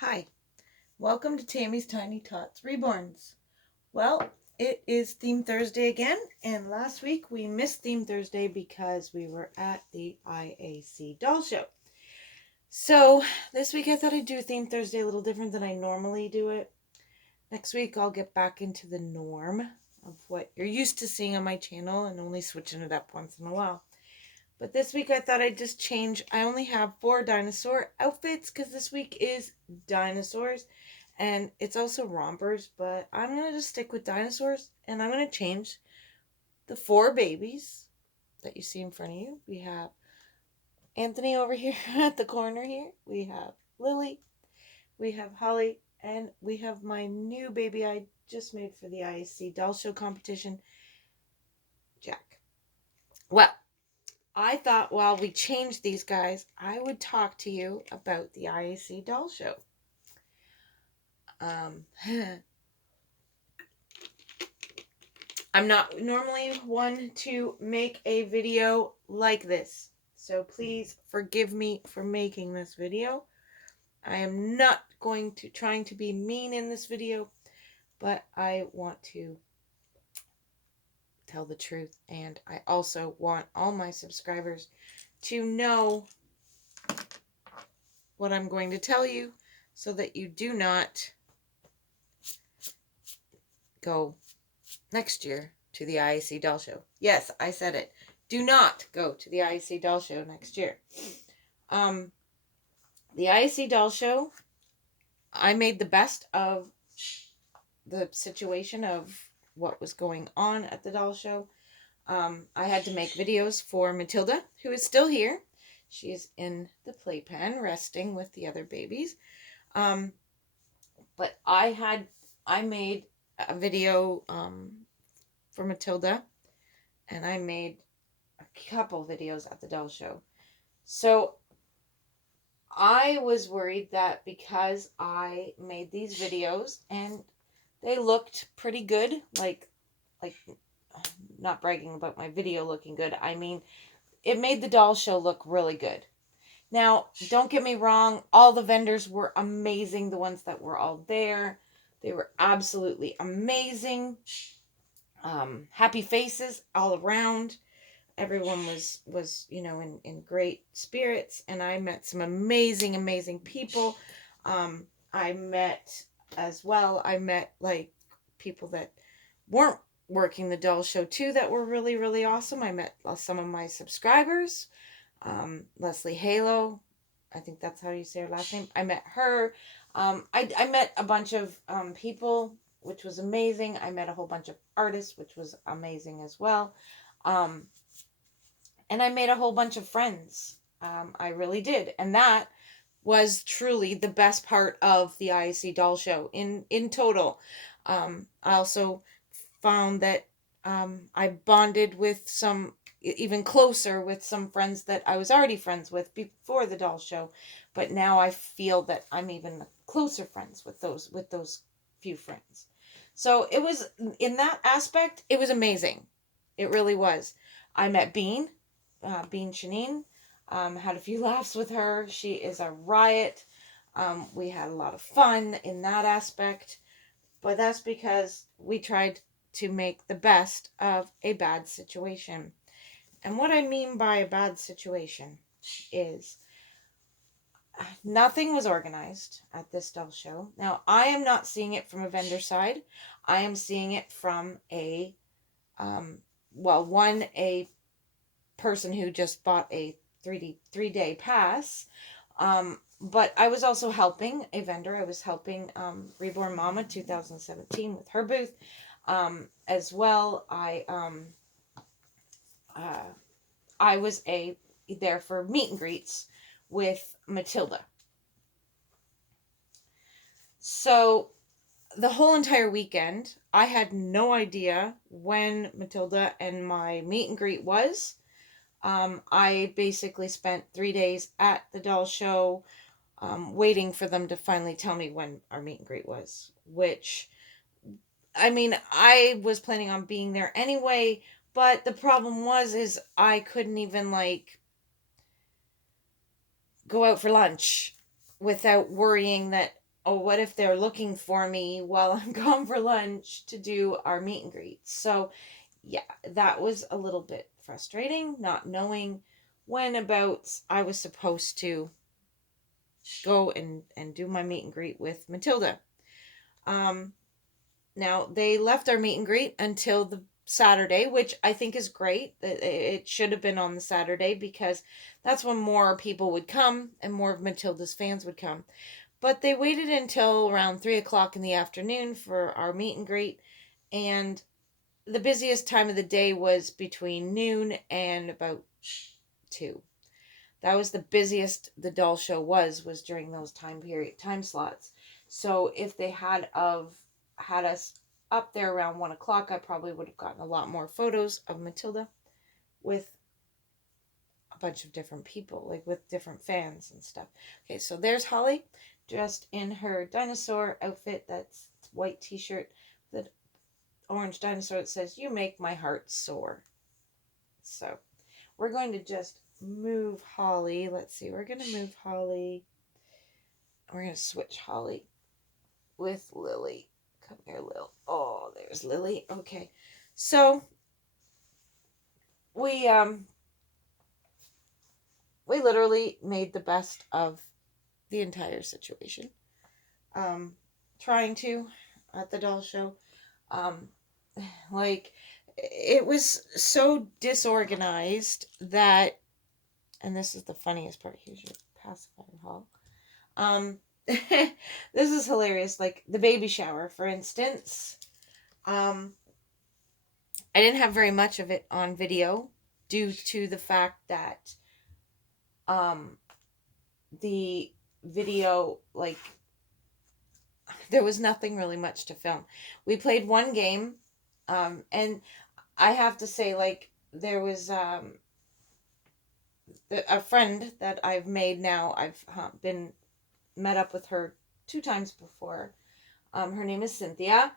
Hi, welcome to Tammy's Tiny Tots Reborns. Well, it is Theme Thursday again, and last week we missed Theme Thursday because we were at the IAC doll show. So this week I thought I'd do Theme Thursday a little different than I normally do it. Next week I'll get back into the norm of what you're used to seeing on my channel and only switching it up once in a while. But this week I thought I'd just change. I only have 4 dinosaur outfits because this week is Dinosaurs. And it's also rompers, but I'm going to just stick with dinosaurs. And I'm going to change the 4 babies that you see in front of you. We have Anthony over here at the corner here. We have Lily. We have Holly. And we have my new baby I just made for the IAC doll show competition, Jack. Well, I thought while we changed these guys, I would talk to you about the IAC doll show. I'm not normally one to make a video like this, so please forgive me for making this video. I am not trying to be mean in this video, but I want to tell the truth, and I also want all my subscribers to know what I'm going to tell you so that you do not go next year to the IAC doll show. Yes, I said it. Do not go to the IAC doll show next year. The IAC doll show, I made the best of the situation of what was going on at the doll show. I had to make videos for Matilda, who is still here. She is in the playpen resting with the other babies. But I made a video for Matilda, and I made a couple videos at the doll show. So I was worried that because I made these videos and they looked pretty good, like not bragging about my video looking good, I mean it made the doll show look really good. Now, don't get me wrong, all the vendors were amazing. The ones that were all there, they were absolutely amazing. Happy faces all around. Everyone was in great spirits, and I met some amazing people. I met like people that weren't working the doll show too that were really awesome. I met some of my subscribers. Leslie Halo, I think that's how you say her last name. I met her. I met a bunch of people, which was amazing. I met a whole bunch of artists, which was amazing as well. And I made a whole bunch of friends. I really did. And that was truly the best part of the IAC doll show in total. I also found that I bonded with some even closer with some friends that I was already friends with before the doll show, but now I feel that I'm even closer friends with those few friends. So it was, in that aspect, it was amazing. It really was. I met Bean Shanine, had a few laughs with her. She is a riot. We had a lot of fun in that aspect, but that's because we tried to make the best of a bad situation. And what I mean by a bad situation is nothing was organized at this doll show. Now, I am not seeing it from a vendor side. I am seeing it from a person who just bought a 3-day pass. But I was also helping a vendor. I was helping Reborn Mama 2017 with her booth. As well, I was there for meet and greets with Matilda. So the whole entire weekend, I had no idea when Matilda and my meet and greet was. I basically spent 3 days at the doll show, waiting for them to finally tell me when our meet and greet was, which, I mean, I was planning on being there anyway, but the problem is I couldn't even, go out for lunch without worrying that oh, what if they're looking for me while I'm gone for lunch to do our meet and greet? So, yeah, that was a little bit frustrating, not knowing when about I was supposed to go and do my meet and greet with Matilda. Um, Now, they left our meet and greet until the Saturday, which I think is great. It should have been on the Saturday because that's when more people would come and more of Matilda's fans would come. But they waited until around 3 o'clock in the afternoon for our meet and greet. And the busiest time of the day was between noon and about 2. That was the busiest the doll show was during those time slots. So if they had us up there around 1 o'clock, I probably would have gotten a lot more photos of Matilda with a bunch of different people, like with different fans and stuff. Okay, so there's Holly dressed in her dinosaur outfit. That's white t-shirt with an orange dinosaur that says, "You make my heart soar." So we're going to just move Holly. Let's see, we're going to move Holly. We're going to switch Holly with Lily. Come here, Lil. Oh, there's Lily. Okay. So we literally made the best of the entire situation. Trying to at the doll show. Like it was so disorganized that, and this is the funniest part. Here's your pacifier, Hall. This is hilarious. Like the baby shower, for instance. I didn't have very much of it on video due to the fact that the video, like, there was nothing really much to film. We played one game, and I have to say, like, there was a friend that I've made now. I've been met up with her 2 times before. Her name is Cynthia,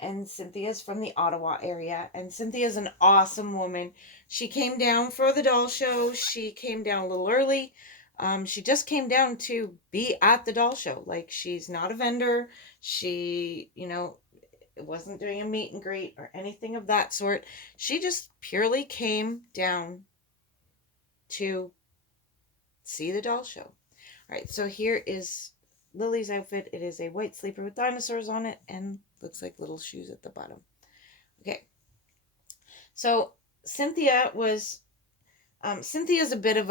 and Cynthia's from the Ottawa area, and Cynthia's an awesome woman. She came down for the doll show. She came down a little early. She just came down to be at the doll show. Like, she's not a vendor. She, wasn't doing a meet and greet or anything of that sort. She just purely came down to see the doll show. All right, so here is Lily's outfit. It is a white sleeper with dinosaurs on it and looks like little shoes at the bottom. Okay, so Cynthia's a bit of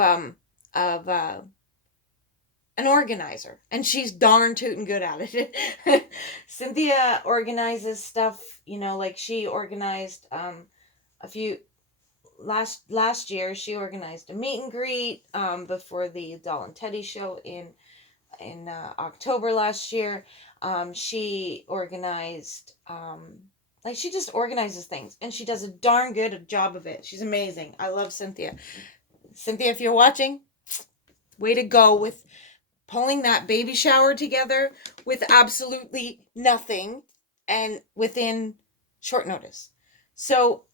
an organizer, and she's darn tootin' good at it. Cynthia organizes stuff, like she organized a few last year. She organized a meet and greet before the Doll and Teddy show in October last year. She organized like, she just organizes things, and she does a darn good job of it. She's amazing. I love Cynthia. Cynthia, if you're watching, way to go with pulling that baby shower together with absolutely nothing and within short notice. So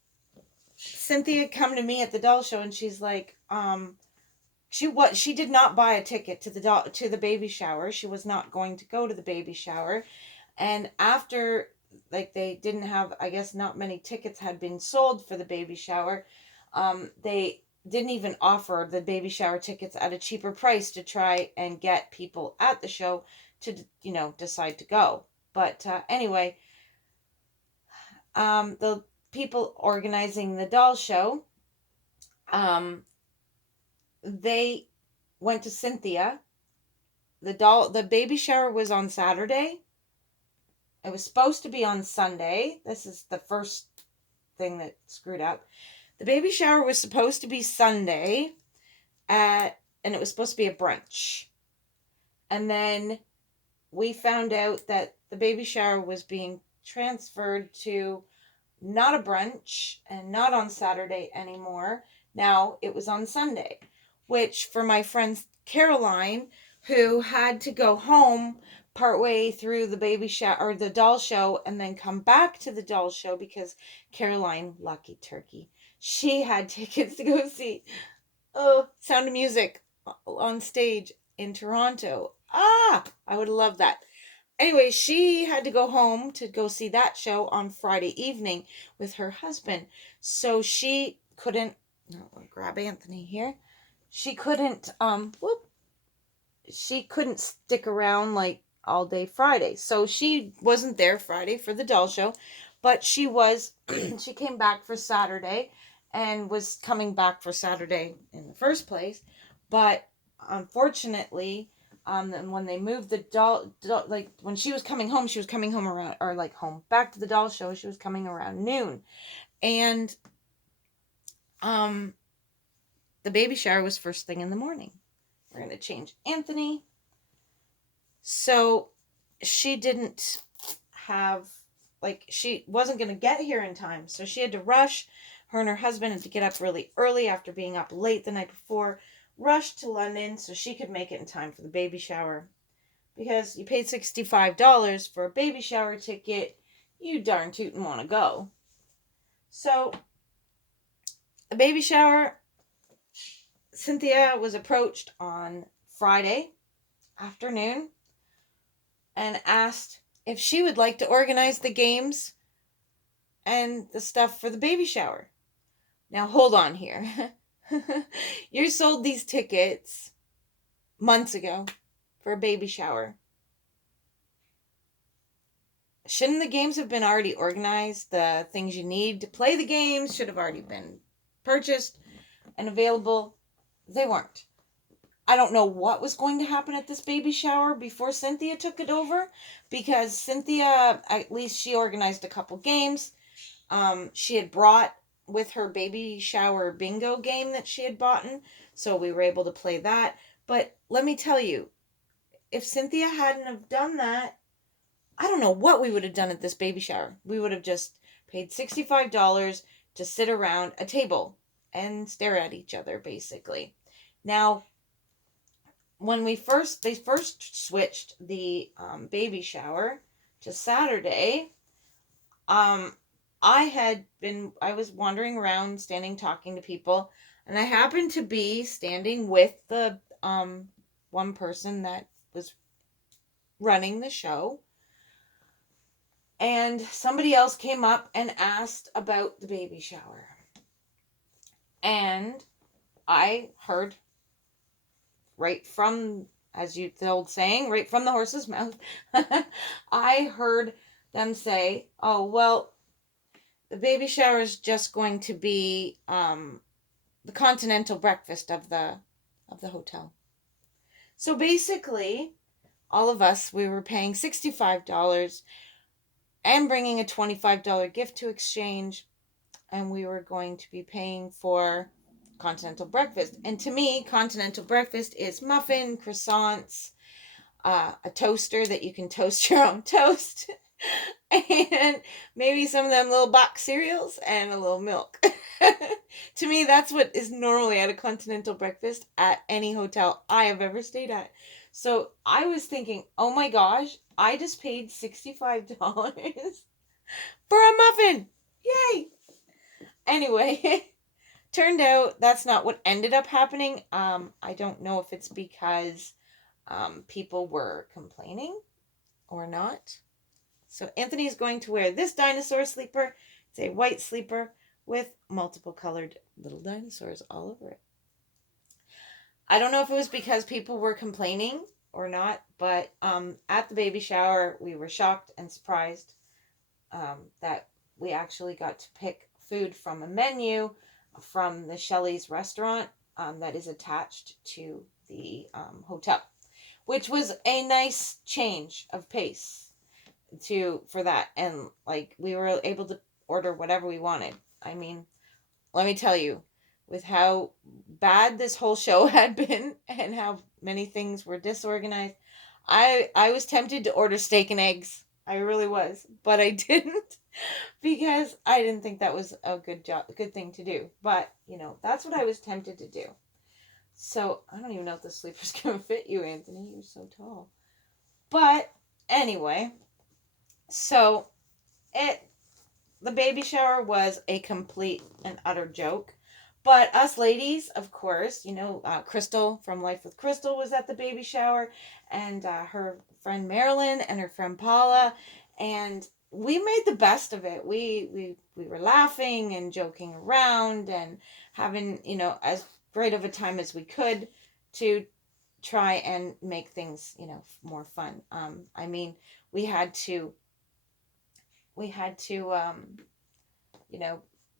Cynthia come to me at the doll show, and she's like, she did not buy a ticket to the baby shower. She was not going to go to the baby shower. And after, like, they didn't have, I guess not many tickets had been sold for the baby shower, they didn't even offer the baby shower tickets at a cheaper price to try and get people at the show to, decide to go. But anyway, the people organizing the doll show, they went to Cynthia. The baby shower was on Saturday. It was supposed to be on Sunday. This is the first thing that screwed up. The baby shower was supposed to be Sunday, and it was supposed to be a brunch. And then we found out that the baby shower was being transferred to not a brunch and not on Saturday anymore. Now it was on Sunday, which for my friend Caroline, who had to go home partway through the baby shower or the doll show and then come back to the doll show, because Caroline, lucky turkey, she had tickets to go see Sound of Music on stage in Toronto. I would love that. anyway, she had to go home to go see that show on Friday evening with her husband. So she couldn't, no, I'll grab Anthony here. She couldn't, she couldn't stick around like all day Friday. So she wasn't there Friday for the doll show, but she was, she came back for Saturday and was coming back for Saturday in the first place. But unfortunately, and when they moved the doll, like when she was coming home around, or like home back to the doll show, she was coming around noon. And um, the baby shower was first thing in the morning. We're going to change Anthony. So she didn't have, like, she wasn't going to get here in time. So she had to rush. Her and her husband had to get up really early after being up late the night before, rush to London so she could make it in time for the baby shower. Because you paid $65 for a baby shower ticket, you darn tootin' want to go. So, the baby shower, Cynthia was approached on Friday afternoon and asked if she would like to organize the games and the stuff for the baby shower. Now, hold on here. You sold these tickets months ago for a baby shower. Shouldn't the games have been already organized? The things you need to play the games should have already been purchased and available. They weren't. I don't know what was going to happen at this baby shower before Cynthia took it over, because Cynthia, at least she organized a couple games. She had brought with her baby shower bingo game that she had bought, so we were able to play that. But let me tell you, if Cynthia hadn't have done that, I don't know what we would have done at this baby shower. We would have just paid $65 to sit around a table and stare at each other, basically. Now, when they first switched the baby shower to Saturday, I was wandering around, standing, talking to people, and I happened to be standing with the one person that was running the show. And somebody else came up and asked about the baby shower. And I heard right from, as you the old saying, right from the horse's mouth, I heard them say, oh, well, the baby shower is just going to be the continental breakfast of the hotel. So basically, all of us, we were paying $65 and bringing a $25 gift to exchange, and we were going to be paying for continental breakfast. And to me, continental breakfast is muffin, croissants, a toaster that you can toast your own toast, and maybe some of them little box cereals and a little milk. To me, that's what is normally at a continental breakfast at any hotel I have ever stayed at. So I was thinking, oh my gosh, I just paid $65 for a muffin. Yay! Anyway, turned out that's not what ended up happening. I don't know if it's because people were complaining or not. So Anthony is going to wear this dinosaur sleeper. It's a white sleeper with multiple colored little dinosaurs all over it. I don't know if it was because people were complaining or not, but at the baby shower, we were shocked and surprised that we actually got to pick food from a menu from the Shelley's restaurant that is attached to the hotel, which was a nice change of pace for that. And like, we were able to order whatever we wanted. I mean, let me tell you, with how bad this whole show had been and how many things were disorganized, I was tempted to order steak and eggs. I really was, but I didn't, because I didn't think that was a good thing to do. But, that's what I was tempted to do. So, I don't even know if the sleeper's going to fit you, Anthony. You're so tall. But, anyway, so, the baby shower was a complete and utter joke. But us ladies, of course, Crystal from Life with Crystal was at the baby shower, and her friend Marilyn and her friend Paula, and we made the best of it. We were laughing and joking around and having, as great of a time as we could to try and make things, more fun. I mean, we had to we had to you know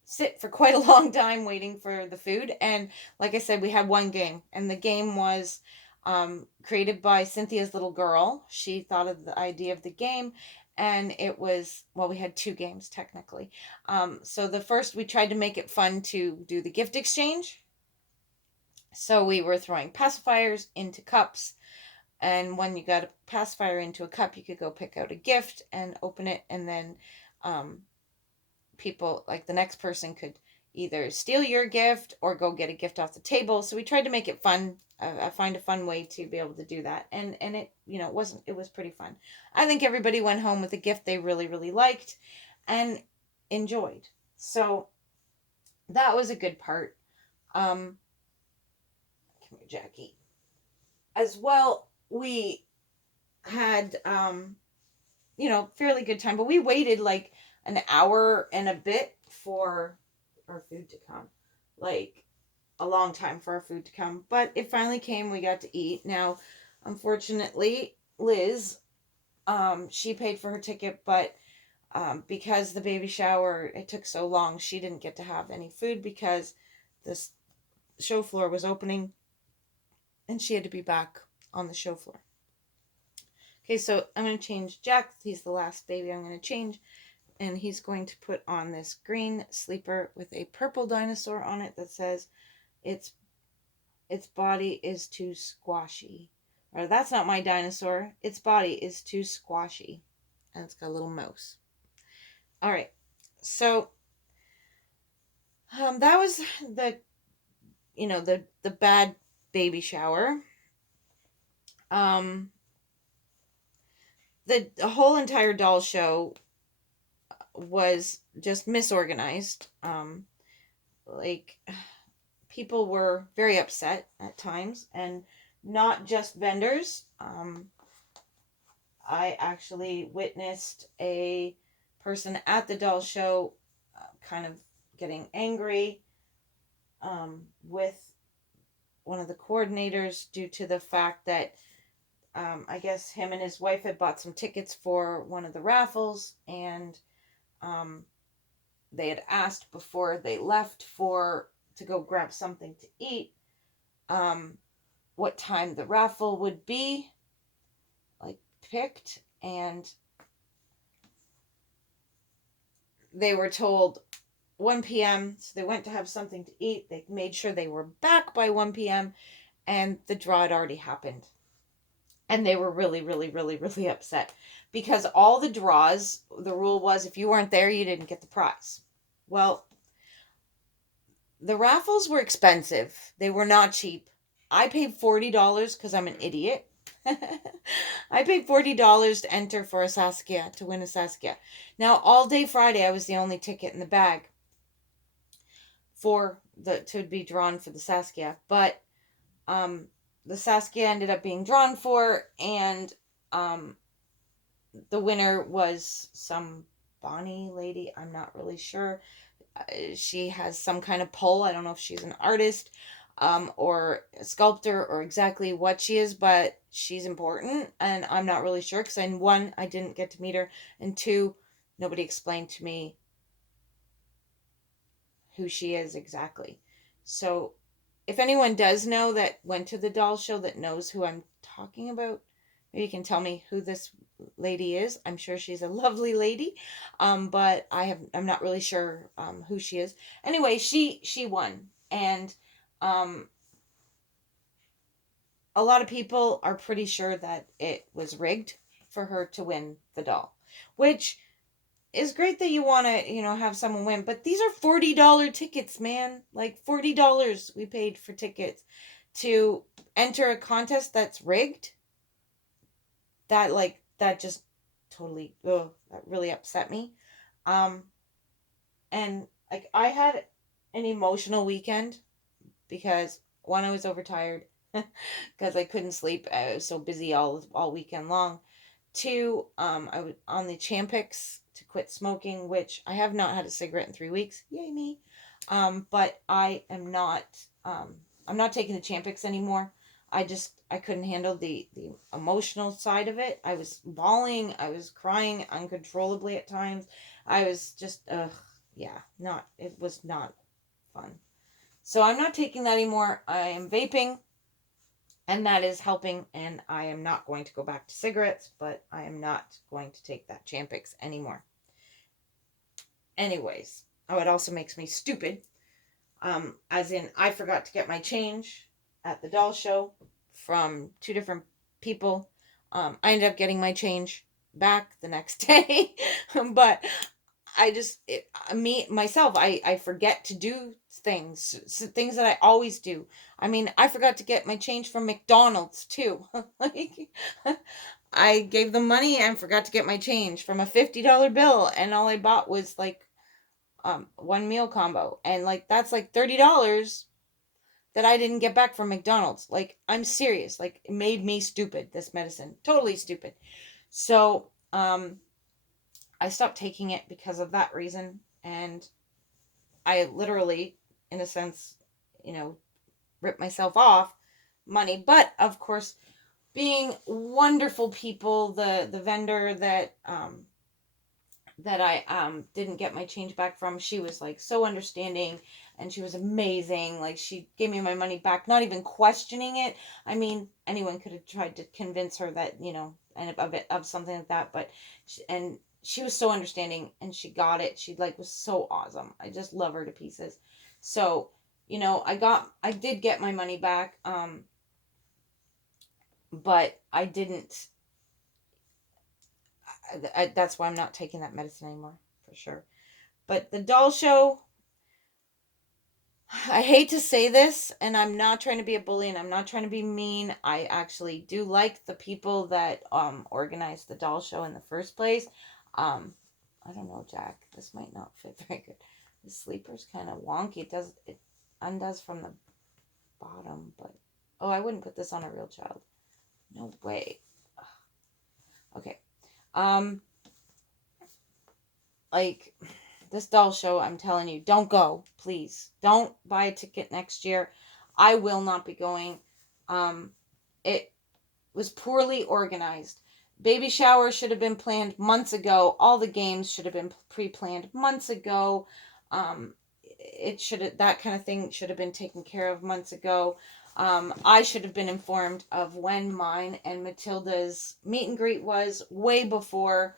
sit for quite a long time waiting for the food. And like I said, we had one game, and the game was created by Cynthia's little girl. She thought of the idea of the game, and it was, well, we had two games technically. So the first, we tried to make it fun to do the gift exchange. So we were throwing pacifiers into cups, and when you got a pacifier into a cup, you could go pick out a gift and open it, and then um, people, like the next person, could either steal your gift or go get a gift off the table. So we tried to make it fun. I find a fun way to be able to do that, and it, it was pretty fun. I think everybody went home with a gift they really, really liked and enjoyed. So that was a good part. Come here, Jackie. As well, we had fairly good time, but we waited like an hour and a bit for our food to come. Like a long time for our food to come, but it finally came. We got to eat. Now, unfortunately, Liz, she paid for her ticket, but because the baby shower, it took so long, she didn't get to have any food because the show floor was opening and she had to be back on the show floor. Okay, so I'm going to change Jack. He's the last baby I'm going to change. And he's going to put on this green sleeper with a purple dinosaur on it that says, its body is too squashy. Or that's not my dinosaur. Its body is too squashy. And it's got a little mouse. All right. So that was the bad baby shower. The whole entire doll show was just misorganized. Like, people were very upset at times, and not just vendors. I actually witnessed a person at the doll show kind of getting angry with one of the coordinators due to the fact that I guess him and his wife had bought some tickets for one of the raffles, and they had asked before they left to go grab something to eat what time the raffle would be, like, picked, and they were told 1 p.m. So they went to have something to eat. They made sure they were back by 1 p.m. and the draw had already happened. And they were really, really, really, really upset because all the draws, the rule was if you weren't there, you didn't get the prize. Well, the raffles were expensive. They were not cheap. I paid $40 because I'm an idiot. I paid $40 to enter for a Saskia, to win a Saskia. Now, all day Friday, I was the only ticket in the bag to be drawn for the Saskia. But the Saskia ended up being drawn for, and the winner was some Bonnie lady. I'm not really sure. She has some kind of pole. I don't know if she's an artist or a sculptor or exactly what she is, but she's important, and I'm not really sure because, one, I didn't get to meet her, and two, nobody explained to me who she is exactly. So if anyone does know that went to the doll show that knows who I'm talking about, maybe you can tell me who this lady is. I'm sure she's a lovely lady, but I'm not really sure who she is. Anyway, she won, and a lot of people are pretty sure that it was rigged for her to win the doll, which is great that you want to, have someone win, but these are $40 tickets, man. Like, $40 we paid for tickets to enter a contest that's rigged. That just totally, that really upset me. And like, I had an emotional weekend because one, I was overtired because I couldn't sleep. I was so busy all weekend long. Two, I was on the Champix to quit smoking, which I have not had a cigarette in 3 weeks. Yay me! But I'm not taking the Champix anymore. I couldn't handle the emotional side of it. I was bawling. I was crying uncontrollably at times. I was just, yeah, it was not fun. So I'm not taking that anymore. I am vaping, and that is helping, and I am not going to go back to cigarettes, but I am not going to take that Champix anymore. Anyways, oh, it also makes me stupid. As in, I forgot to get my change at the doll show from two different people. I ended up getting my change back the next day, but I forget to do things that I always do. I mean, I forgot to get my change from McDonald's too. Like, I gave them money and forgot to get my change from a $50 bill, and all I bought was like one meal combo, and like that's like $30 that I didn't get back from McDonald's. Like, I'm serious. Like, it made me stupid, this medicine. Totally stupid. So, I stopped taking it because of that reason, and I literally, in a sense, ripped myself off money. But of course, being wonderful people, the vendor that I didn't get my change back from, she was like so understanding, and she was amazing. Like, she gave me my money back, not even questioning it. I mean, anyone could have tried to convince her that, and of something like that, but she was so understanding, and she got it. She like was so awesome. I just love her to pieces. So, I did get my money back, but I didn't. That's why I'm not taking that medicine anymore, for sure. But the doll show, I hate to say this, and I'm not trying to be a bully, and I'm not trying to be mean. I actually do like the people that organized the doll show in the first place. I don't know, Jack. This might not fit very good. The sleeper's kind of wonky. It undoes from the bottom, but I wouldn't put this on a real child. No way. Okay. Like, this doll show, I'm telling you, don't go, please. Don't buy a ticket next year. I will not be going. It was poorly organized. Baby shower should have been planned months ago. All the games should have been pre-planned months ago. That kind of thing should have been taken care of months ago. I should have been informed of when mine and Matilda's meet and greet was way before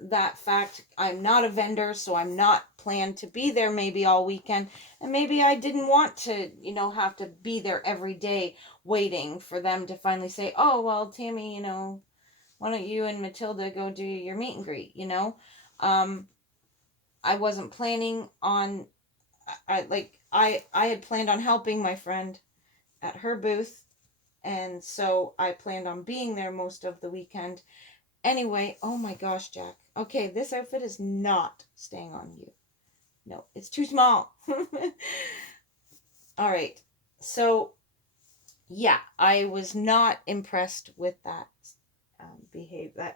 that fact. I'm not a vendor, so I'm not planned to be there maybe all weekend, and maybe I didn't want to, have to be there every day waiting for them to finally say, oh, well, Tammy, why don't you and Matilda go do your meet and greet, I wasn't planning on, I had planned on helping my friend at her booth, and so I planned on being there most of the weekend. Anyway, oh my gosh, Jack. Okay, this outfit is not staying on you. No, it's too small. All right. So, yeah, I was not impressed with that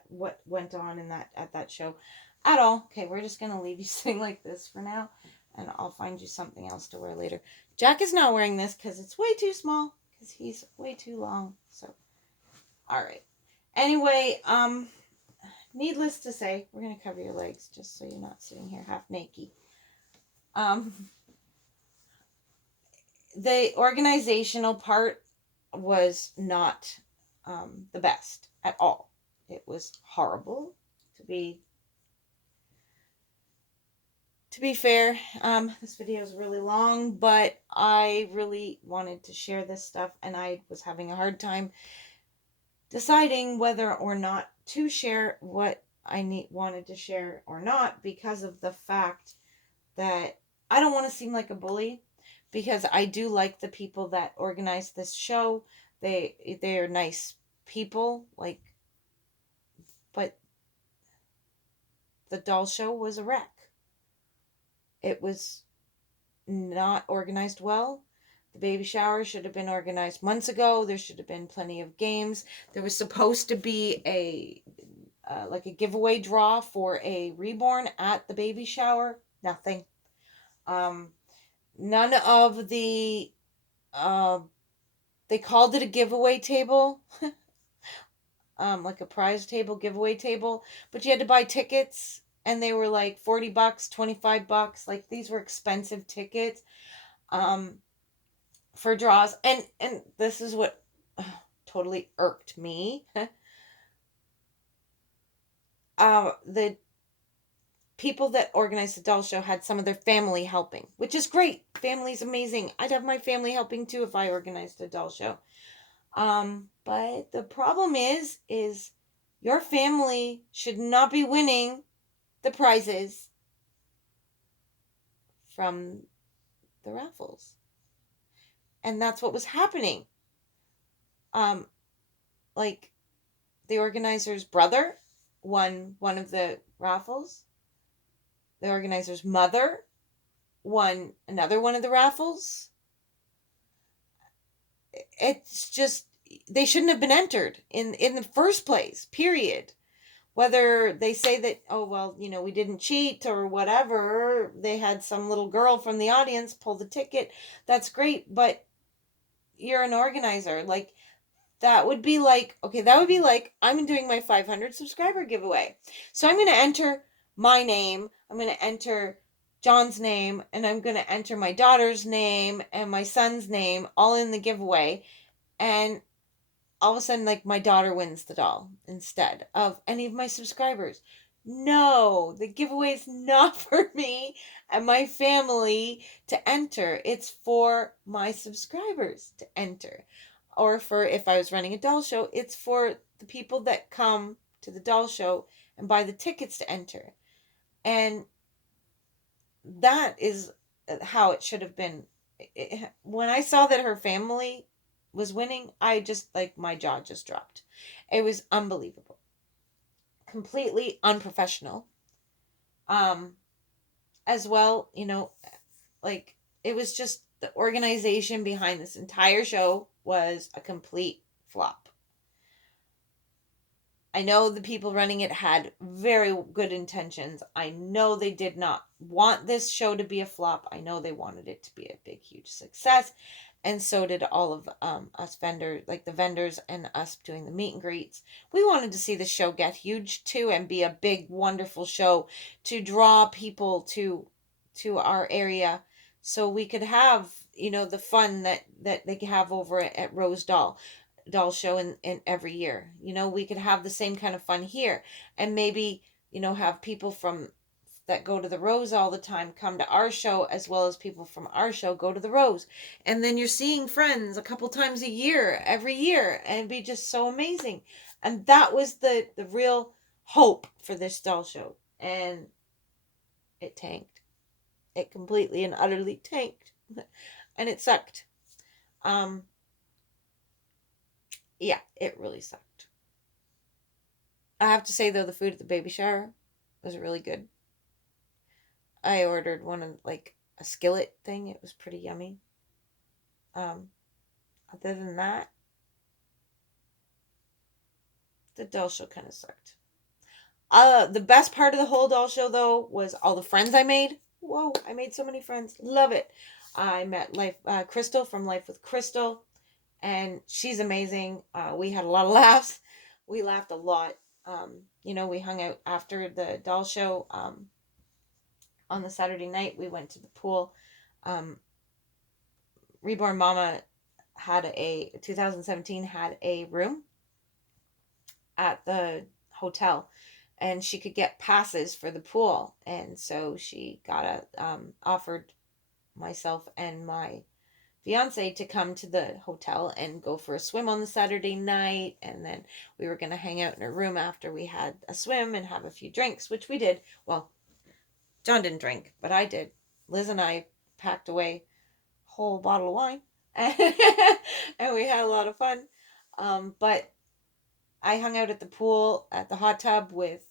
what went on at that show at all. Okay, we're just going to leave you sitting like this for now, and I'll find you something else to wear later. Jack is not wearing this because it's way too small, because he's way too long. So, all right. Anyway, needless to say, we're going to cover your legs just so you're not sitting here half naked. The organizational part was not the best at all. It was horrible, to be fair. This video is really long, but I really wanted to share this stuff, and I was having a hard time deciding whether or not to share what I wanted to share or not, because of the fact that I don't want to seem like a bully, because I do like the people that organized this show. They're nice people, but the doll show was a wreck. It was not organized well. The baby shower should have been organized months ago. There should have been plenty of games. There was supposed to be a like a giveaway draw for a reborn at the baby shower. Nothing. Um, None of the uh, they called it a giveaway table, like a prize table, giveaway table, but you had to buy tickets, and they were like $40, $25. Like, these were expensive tickets. Um, for draws, and this is what totally irked me. The people that organized the doll show had some of their family helping, which is great. Family's amazing. I'd have my family helping too if I organized a doll show. But the problem is your family should not be winning the prizes from the raffles. And that's what was happening. Um, like, the organizer's brother won one of the raffles. The organizer's mother won another one of the raffles. It's just, they shouldn't have been entered in the first place, period. Whether they say that, oh, well, we didn't cheat or whatever, they had some little girl from the audience pull the ticket, that's great, but you're an organizer. Like, that would be like, okay, that would be like, I'm doing my 500 subscriber giveaway. So I'm going to enter my name, I'm going to enter John's name, and I'm going to enter my daughter's name and my son's name all in the giveaway. And all of a sudden, like, my daughter wins the doll instead of any of my subscribers. No, the giveaway is not for me and my family to enter. It's for my subscribers to enter. Or for, if I was running a doll show, it's for the people that come to the doll show and buy the tickets to enter. And that is how it should have been. When I saw that her family was winning, I just, like, my jaw just dropped. It was unbelievable. Completely unprofessional. As well, like, it was just, the organization behind this entire show was a complete flop. I know the people running it had very good intentions. I know they did not want this show to be a flop. I know they wanted it to be a big, huge success. And so did all of us vendors, like the vendors and us doing the meet and greets. We wanted to see the show get huge too and be a big, wonderful show to draw people to our area, so we could have, the fun that they have over at Rose Doll Show in every year. We could have the same kind of fun here, and maybe, have people from that go to the Rose all the time come to our show, as well as people from our show go to the Rose. And then you're seeing friends a couple times a year, every year, and it'd be just so amazing. And that was the real hope for this doll show. And it tanked. It completely and utterly tanked. And it sucked. Um, yeah, it really sucked. I have to say, though, the food at the baby shower was really good. I ordered one of, like, a skillet thing. It was pretty yummy. Other than that, the doll show kind of sucked. The best part of the whole doll show, though, was all the friends I made. Whoa, I made so many friends. Love it. I met Crystal from Life with Crystal, and she's amazing. We had a lot of laughs. We laughed a lot. We hung out after the doll show. On the Saturday night, we went to the pool. Reborn Mama 2017 had a room at the hotel, and she could get passes for the pool, and so she got offered myself and my fiance to come to the hotel and go for a swim on the Saturday night, and then we were going to hang out in her room after we had a swim and have a few drinks, which we did. Well, John didn't drink, but I did. Liz and I packed away a whole bottle of wine, and we had a lot of fun. But I hung out at the pool, at the hot tub with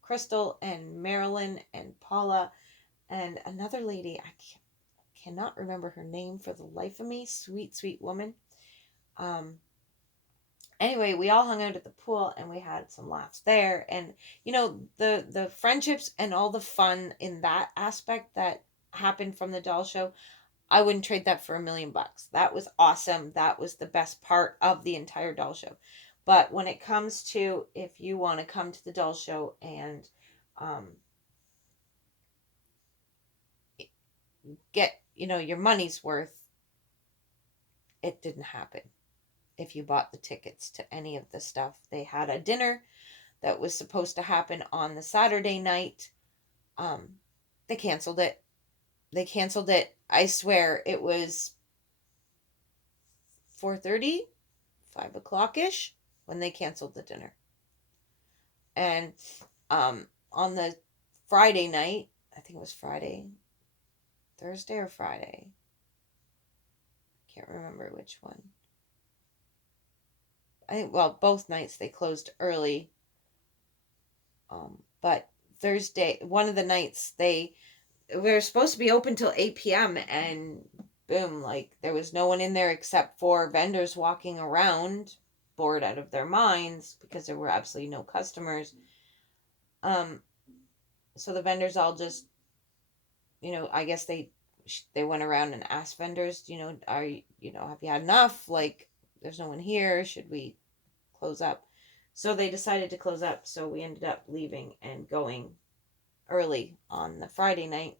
Crystal and Marilyn and Paula and another lady. I cannot remember her name for the life of me. Sweet, sweet woman. Anyway, we all hung out at the pool and we had some laughs there. And, you know, the friendships and all the fun in that aspect that happened from the doll show, I wouldn't trade that for $1,000,000. That was awesome. That was the best part of the entire doll show. But when it comes to, if you want to come to the doll show and get, you know, your money's worth, it didn't happen. If you bought the tickets to any of the stuff, they had a dinner that was supposed to happen on the Saturday night. They canceled it. I swear it was 4:30, 5 o'clock-ish when they canceled the dinner. And on the Friday night, I think it was Thursday or Friday. Can't remember which one. I think, well, both nights they closed early. But Thursday, one of the nights, we were supposed to be open till 8 p.m. and boom, like there was no one in there except for vendors walking around, bored out of their minds because there were absolutely no customers. So the vendors all just, you know, I guess they went around and asked vendors, you know, have you had enough? Like, there's no one here. Should we close up? So they decided to close up. So we ended up leaving and going early on the Friday night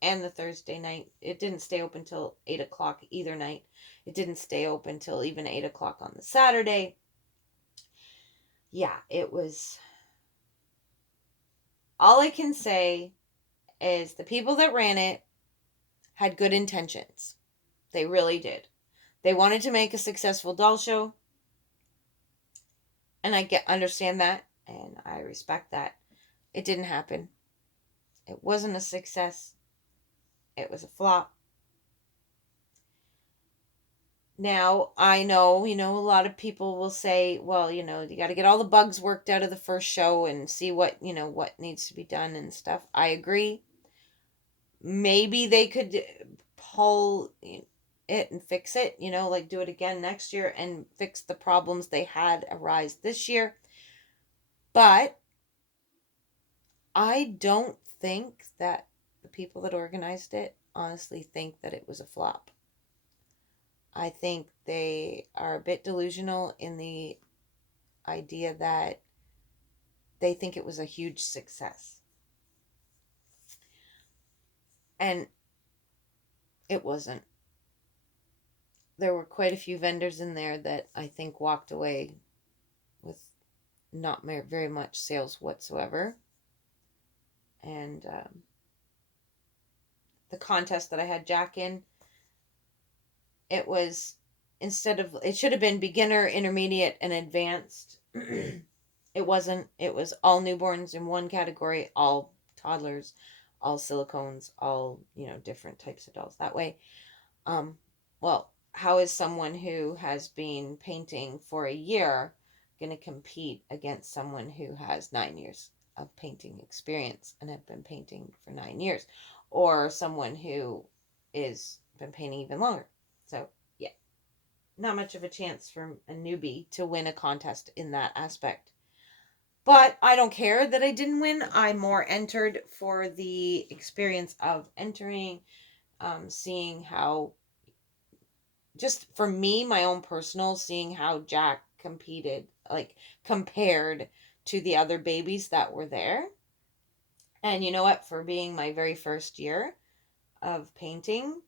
and the Thursday night. It didn't stay open till 8 o'clock either night. It didn't stay open till even 8 o'clock on the Saturday. Yeah, it was... All I can say is the people that ran it had good intentions. They really did. They wanted to make a successful doll show. And I understand that, and I respect that. It didn't happen. It wasn't a success. It was a flop. Now, I know, you know, a lot of people will say, well, you know, you got to get all the bugs worked out of the first show and see what, you know, what needs to be done and stuff. I agree. Maybe they could pull it and fix it, you know, like do it again next year and fix the problems they had arise this year. But I don't think that the people that organized it honestly think that it was a flop. I think they are a bit delusional in the idea that they think it was a huge success. And it wasn't. There were quite a few vendors in there that I think walked away with not very much sales whatsoever. And the contest that I had Jack in, it was, it should have been beginner, intermediate, and advanced. It wasn't. It was all newborns in one category, all toddlers, all silicones, all, you know, different types of dolls. That way, well, how is someone who has been painting for a year going to compete against someone who has 9 years of painting experience and have been painting for 9 years, or someone who is been painting even longer? So yeah, not much of a chance for a newbie to win a contest in that aspect. But I don't care that I didn't win. I more entered for the experience of entering, seeing how, just for me, my own personal, seeing how Jack competed, like compared to the other babies that were there. And you know what? For being my very first year of painting,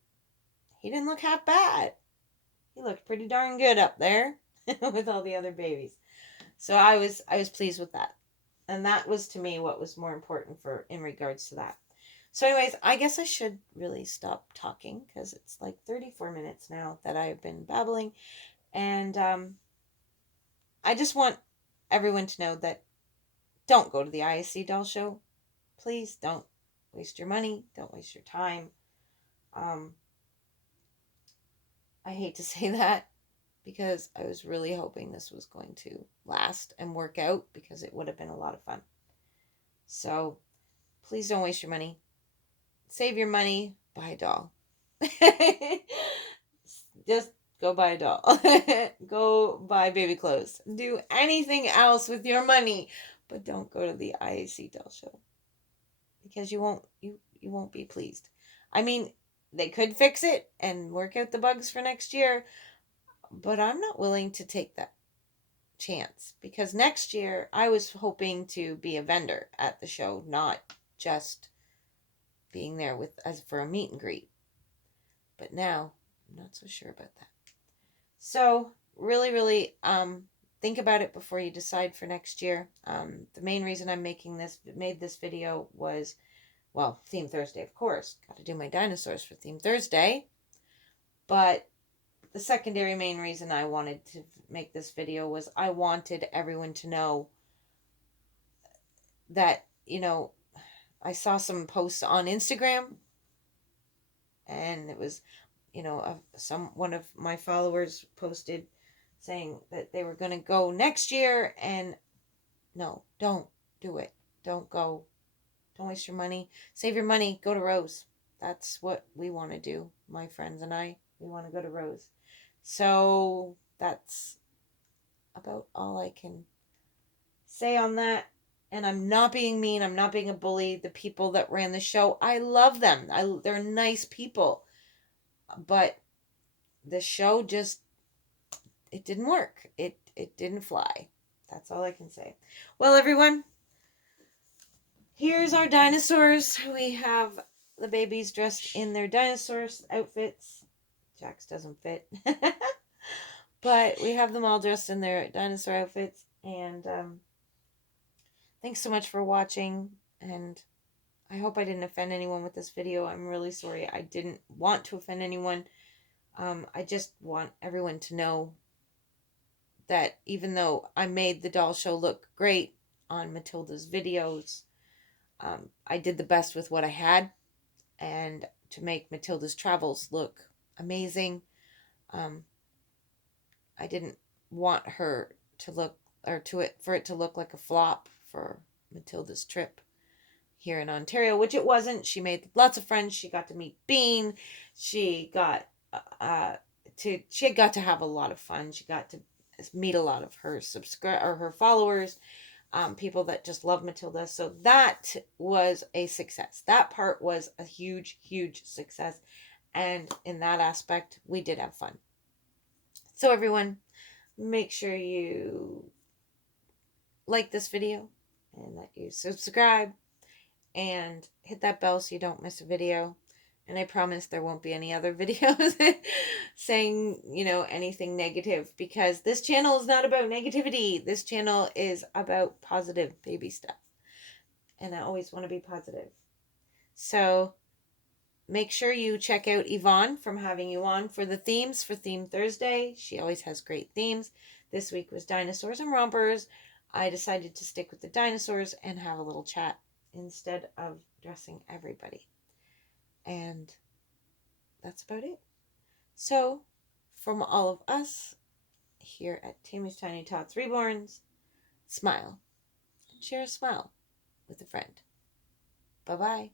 he didn't look half bad. He looked pretty darn good up there with all the other babies. So I was pleased with that. And that was, to me, what was more important in regards to that. So anyways, I guess I should really stop talking because it's like 34 minutes now that I've been babbling. And I just want everyone to know that don't go to the ISC doll show. Please don't waste your money. Don't waste your time. I hate to say that, because I was really hoping this was going to last and work out, because it would have been a lot of fun. So please don't waste your money. Save your money, buy a doll. Just go buy a doll. Go buy baby clothes. Do anything else with your money, but don't go to the IAC doll show because you won't be pleased. I mean, they could fix it and work out the bugs for next year, but I'm not willing to take that chance because next year I was hoping to be a vendor at the show, not just being there with as for a meet and greet. But now I'm not so sure about that. So really, think about it before you decide for next year. The main reason I made this video was, well, Theme Thursday, of course. Got to do my dinosaurs for Theme Thursday. But the secondary main reason I wanted to make this video was I wanted everyone to know that, I saw some posts on Instagram, and it was, one of my followers posted saying that they were going to go next year, and no, don't do it. Don't go. Don't waste your money. Save your money. Go to Rose. That's what we want to do, my friends and I. We want to go to Rose. So that's about all I can say on that. And I'm not being mean. I'm not being a bully. The people that ran the show, I love them. They're nice people. But the show just, it didn't work. It didn't fly. That's all I can say. Well, everyone, here's our dinosaurs. We have the babies dressed in their dinosaurs outfits. Jack's doesn't fit. But we have them all dressed in their dinosaur outfits. And thanks so much for watching. And I hope I didn't offend anyone with this video. I'm really sorry. I didn't want to offend anyone. I just want everyone to know that even though I made the doll show look great on Matilda's videos, I did the best with what I had, and to make Matilda's travels look amazing. I didn't want her to look, for it to look like a flop for Matilda's trip here in Ontario, which it wasn't. She made lots of friends. She got to meet Bean. She got to have a lot of fun. She got to meet a lot of her her followers, people that just love Matilda. So that was a success. That part was a huge success, and in that aspect, we did have fun. So everyone, make sure you like this video and that you subscribe and hit that bell so you don't miss a video. And I promise there won't be any other videos saying, anything negative, because this channel is not about negativity. This channel is about positive baby stuff. And I always want to be positive. So make sure you check out Yvonne from Having You On for the themes for Theme Thursday. She always has great themes. This week was dinosaurs and rompers. I decided to stick with the dinosaurs and have a little chat instead of dressing everybody. And that's about it. So, from all of us here at Tammy's Tiny Tots Reborns, smile and share a smile with a friend. Bye-bye.